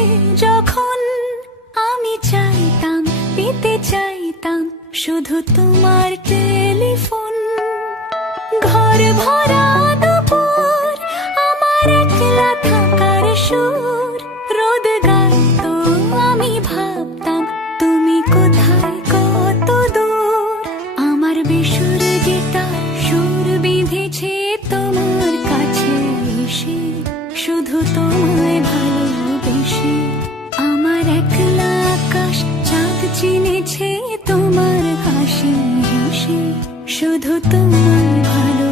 কাছে যখন আমি চাইতাম, পেতে চাইতাম শুধু তোমার টেলিফোন। ঘর ভরা দুপুর, আমার একলা থাকার সুর, রোদ গাইতো আমি ভাবতাম তুমি কোথায়, কত দূর। আমার বেসুর গিটার সুর বিঁধেছে তোমার কাছে এসে, শুধু তোমায় ভালোবেসে। আমার একলা আকাশ চাঁদ চিনেছে তোমার হাসি হেসে, শুধু তোমায় ভালো